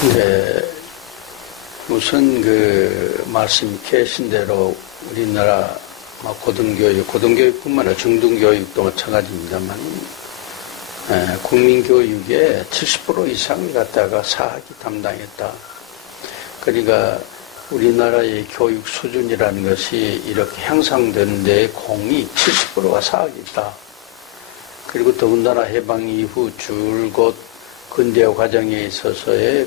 네, 우선 말씀이 계신 대로 우리나라 고등교육뿐만 아니라 중등교육도 마찬가지입니다만, 국민교육의 70% 이상을 갖다가 사학이 담당했다. 그러니까 우리나라의 교육 수준이라는 것이 이렇게 향상되는 데에 공이 70%가 사학이 있다. 그리고 더군다나 해방 이후 줄곧 근대화 과정에 있어서의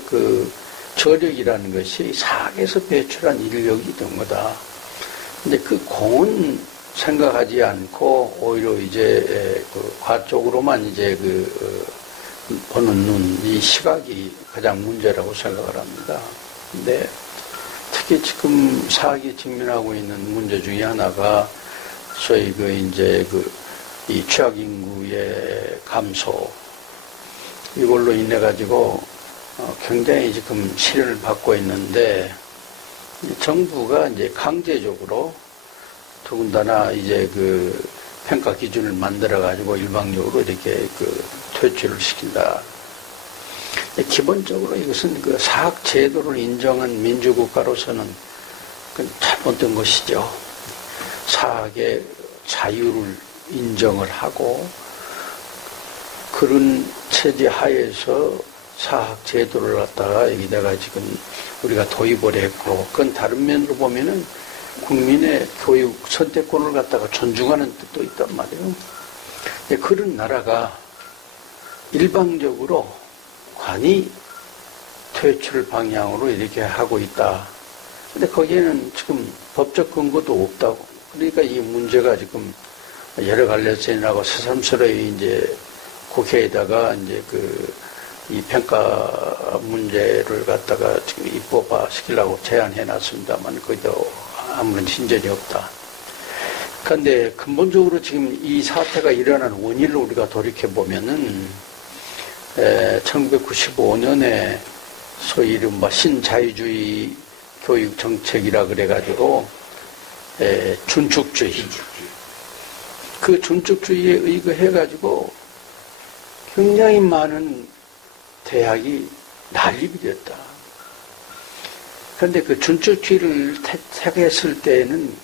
저력이라는 것이 사학에서 배출한 인력이 된 거다. 근데 그 공은 생각하지 않고 오히려 이제 과 쪽으로만 이제 보는 눈, 이 시각이 가장 문제라고 생각을 합니다. 근데 특히 지금 사학이 직면하고 있는 문제 중에 하나가 소위 이 취약 인구의 감소, 이걸로 인해 가지고 굉장히 지금 시련을 받고 있는데, 정부가 이제 강제적으로 더군다나 이제 평가 기준을 만들어 가지고 일방적으로 이렇게 퇴출을 시킨다. 기본적으로 이것은 사학 제도를 인정한 민주국가로서는 잘못된 것이죠. 사학의 자유를 인정을 하고 그런 체제 하에서 사학 제도를 갖다가 여기다가 지금 우리가 도입을 했고, 그건 다른 면으로 보면은 국민의 교육 선택권을 갖다가 존중하는 뜻도 있단 말이에요. 그런 나라가 일방적으로 관이 퇴출 방향으로 이렇게 하고 있다. 근데 거기에는 지금 법적 근거도 없다고. 그러니까 이 문제가 지금 여러 갈래선이라고 새삼스러이 이제 국회에다가 이제 이 평가 문제를 갖다가 지금 입법화 시키려고 제안해 놨습니다만 거기도 아무런 진전이 없다. 그런데 근본적으로 지금 이 사태가 일어난 원인을 우리가 돌이켜보면은 1995년에 소위 이른바 신자유주의 교육 정책이라 그래가지고 준축주의, 그 준축주의에 의거해가지고 굉장히 많은 대학이 난립이 됐다. 그런데 그 준축주의를 택했을 때에는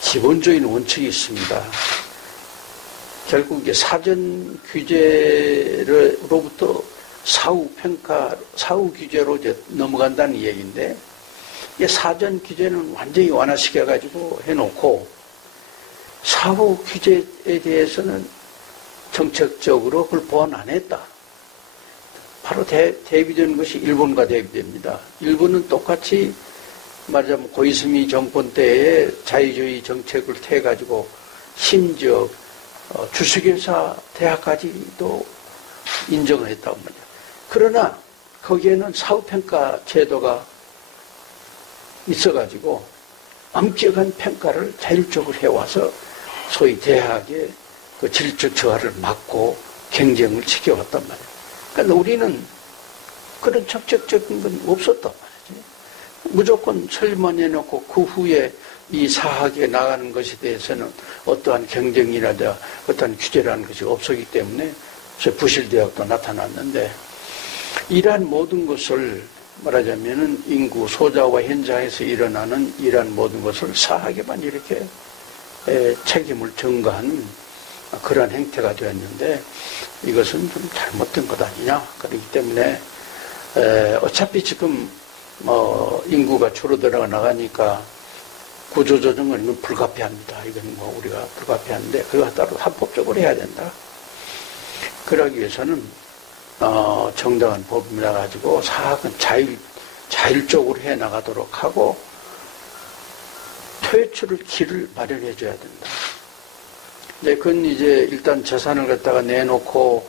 기본적인 원칙이 있습니다. 결국 이제 사전 규제로부터 사후 평가, 사후 규제로 이제 넘어간다는 얘기인데, 이 사전 규제는 완전히 완화시켜가지고 해놓고, 사후 규제에 대해서는 정책적으로 그걸 보완 안 했다. 바로 대비되는 것이 일본과 대비됩니다. 일본은 똑같이 말하자면 고이스미 정권 때에 자유주의 정책을 태가지고 심지어 주식회사 대학까지도 인정을 했다고 말이야. 그러나 거기에는 사후평가 제도가 있어가지고 엄격한 평가를 자율적으로 해와서 소위 대학의 질적 저하를 막고 경쟁을 지켜왔단 말이야. 그러니까 우리는 그런 적극적인 건 없었단 말이지. 무조건 설만 해놓고 그 후에 이 사학에 나가는 것에 대해서는 어떠한 경쟁이라든가 어떠한 규제라는 것이 없었기 때문에 부실대학도 나타났는데, 이러한 모든 것을 말하자면은 인구 소자와 현장에서 일어나는 이러한 모든 것을 사학에만 이렇게 책임을 전가한 그러한 행태가 되었는데, 이것은 좀 잘못된 것 아니냐. 그렇기 때문에 어차피 지금 인구가 줄어들어 나가니까 구조조정은 이건 불가피합니다. 이건 우리가 불가피한데 그거 따로 합법적으로 해야 된다. 그러기 위해서는 정당한 법이라 가지고 사학은 자율적으로 해 나가도록 하고 퇴출을 길을 마련해 줘야 된다. 네, 그건 이제 일단 재산을 갖다가 내놓고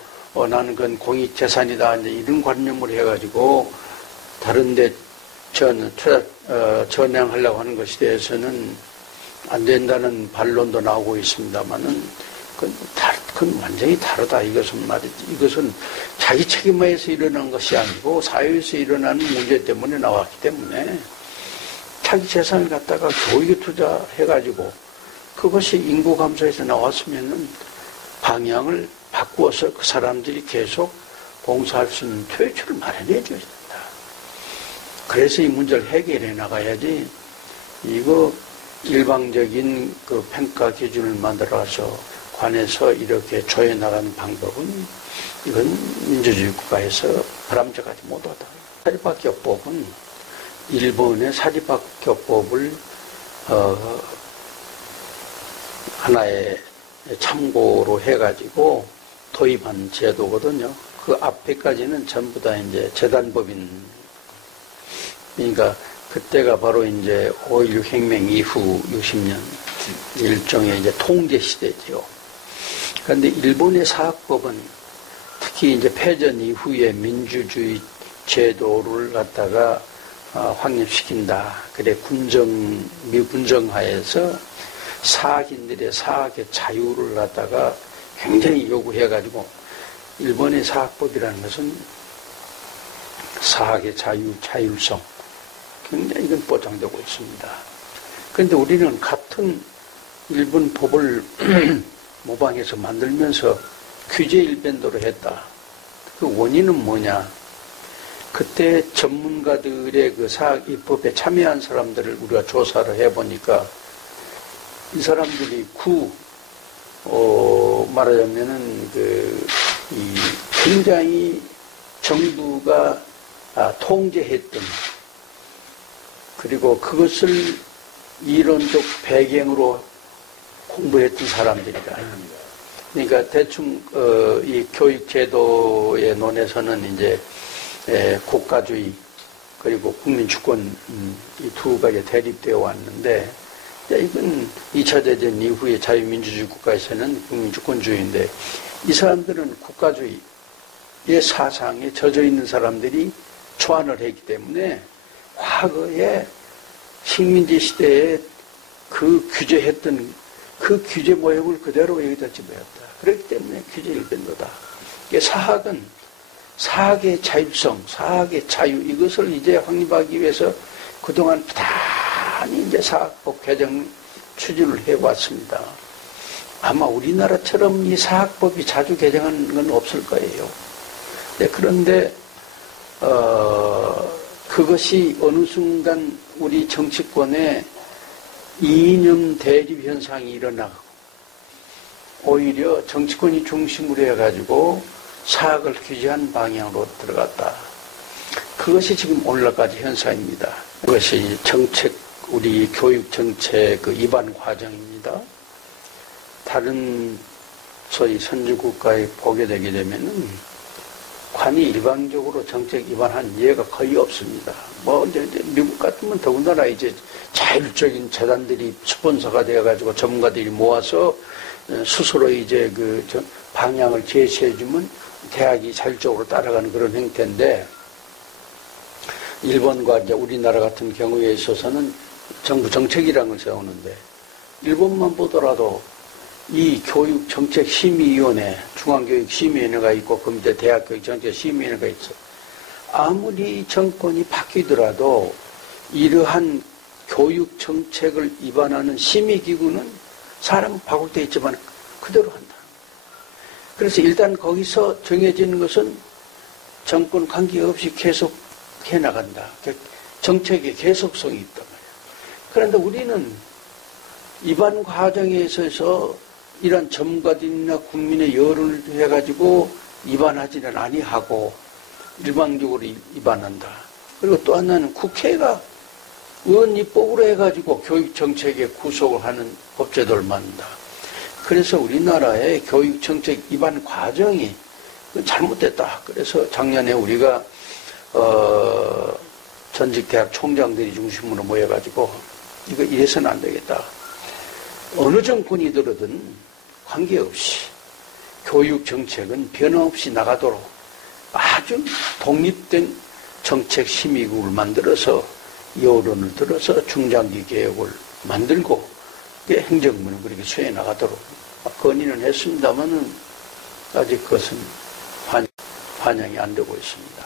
나는 그건 공익 재산이다 이제 이런 관념을 해가지고 다른데 전향하려고 하는 것에 대해서는 안 된다는 반론도 나오고 있습니다만은 그건 완전히 다르다. 이것은 말이지. 이것은 자기 책임하에서 일어난 것이 아니고 사회에서 일어나는 문제 때문에 나왔기 때문에 자기 재산을 갖다가 교육에 투자해가지고 그것이 인구 감소에서 나왔으면은 방향을 바꾸어서 그 사람들이 계속 봉사할 수 있는 퇴출을 마련해 줘야 된다. 그래서 이 문제를 해결해 나가야지, 이거 일방적인 그 평가 기준을 만들어서 관에서 이렇게 조여 나가는 방법은, 이건 민주주의 국가에서 바람직하지 못하다. 사립학교법은 일본의 사립학교법을 하나의 참고로 해가지고 도입한 제도거든요. 그 앞에까지는 전부 다 이제 재단법인, 그러니까 그때가 바로 이제 5.16 혁명 이후 60년 일종의 이제 통제 시대죠. 그런데 일본의 사학법은 특히 이제 패전 이후에 민주주의 제도를 갖다가 확립시킨다. 그래 미군정하에서 사학인들의 사학의 자유를 갖다가 굉장히 요구해가지고, 일본의 사학법이라는 것은 사학의 자율성 굉장히 이건 보장되고 있습니다. 그런데 우리는 같은 일본 법을 모방해서 만들면서 규제 일변도로 했다. 그 원인은 뭐냐? 그때 전문가들의 그 사학 입법에 참여한 사람들을 우리가 조사를 해보니까, 이 사람들이 말하자면은 굉장히 정부가 통제했던, 그리고 그것을 이론적 배경으로 공부했던 사람들이다. 그러니까 대충 이 교육 제도의 논에서는 이제 국가주의 그리고 국민주권 이 두 가지 대립되어 왔는데, 이건 2차 대전 이후에 자유민주주의 국가에서는 국민주권주의인데, 이 사람들은 국가주의의 사상에 젖어 있는 사람들이 초안을 했기 때문에 과거에 식민지 시대에 그 규제했던 그 규제 모형을 그대로 여기다 집어였다. 그렇기 때문에 규제 일변도다. 사학은 사학의 자율성, 사학의 자유, 이것을 이제 확립하기 위해서 그동안 부단히 이제 사학법 개정 추진을 해왔습니다. 아마 우리나라처럼 이 사학법이 자주 개정하는 건 없을 거예요. 네, 그런데 그것이 어느 순간 우리 정치권에 이념 대립 현상이 일어나고, 오히려 정치권이 중심으로 해가지고 사학을 규제한 방향으로 들어갔다. 그것이 지금 오늘날까지 현상입니다. 그것이 우리 교육 정책 그 입안 과정입니다. 다른 소위 선진국가에 보게 되게 되면은 관이 일방적으로 정책 입안한 예가 거의 없습니다. 이제 미국 같으면 더군다나 이제 자율적인 재단들이 스폰서가 되어가지고 전문가들이 모아서 스스로 이제 방향을 제시해주면 대학이 자율적으로 따라가는 그런 형태인데, 일본과 이제 우리나라 같은 경우에 있어서는 정부 정책이라는 걸 세우는데, 일본만 보더라도 이 교육정책심의위원회, 중앙교육심의위원회가 있고 그 밑에 대학교육정책심의위원회가 있어. 아무리 정권이 바뀌더라도 이러한 교육정책을 위반하는 심의기구는 사람은 바꿀 때 있지만 그대로 한다. 그래서 일단 거기서 정해지는 것은 정권 관계없이 계속 해나간다. 정책의 계속성이 있단 말이에요. 그런데 우리는 입안 과정에 있어서 이런 전문가들이나 국민의 여론을 해가지고 입안하지는 아니하고 일방적으로 입안한다. 그리고 또 하나는 국회가 의원 입법으로 해가지고 교육정책에 구속을 하는 법제도를 만든다. 그래서 우리나라의 교육정책 입안 과정이 잘못됐다. 그래서 작년에 우리가 전직 대학 총장들이 중심으로 모여가지고 이거 이래서는 안 되겠다. 어느 정권이 들어든 관계없이 교육정책은 변함없이 나가도록 아주 독립된 정책심의국을 만들어서 여론을 들어서 중장기 개혁을 만들고 행정부는 그렇게 수행해 나가도록 건의는 했습니다만은 아직 그것은 반영이 안 되고 있습니다.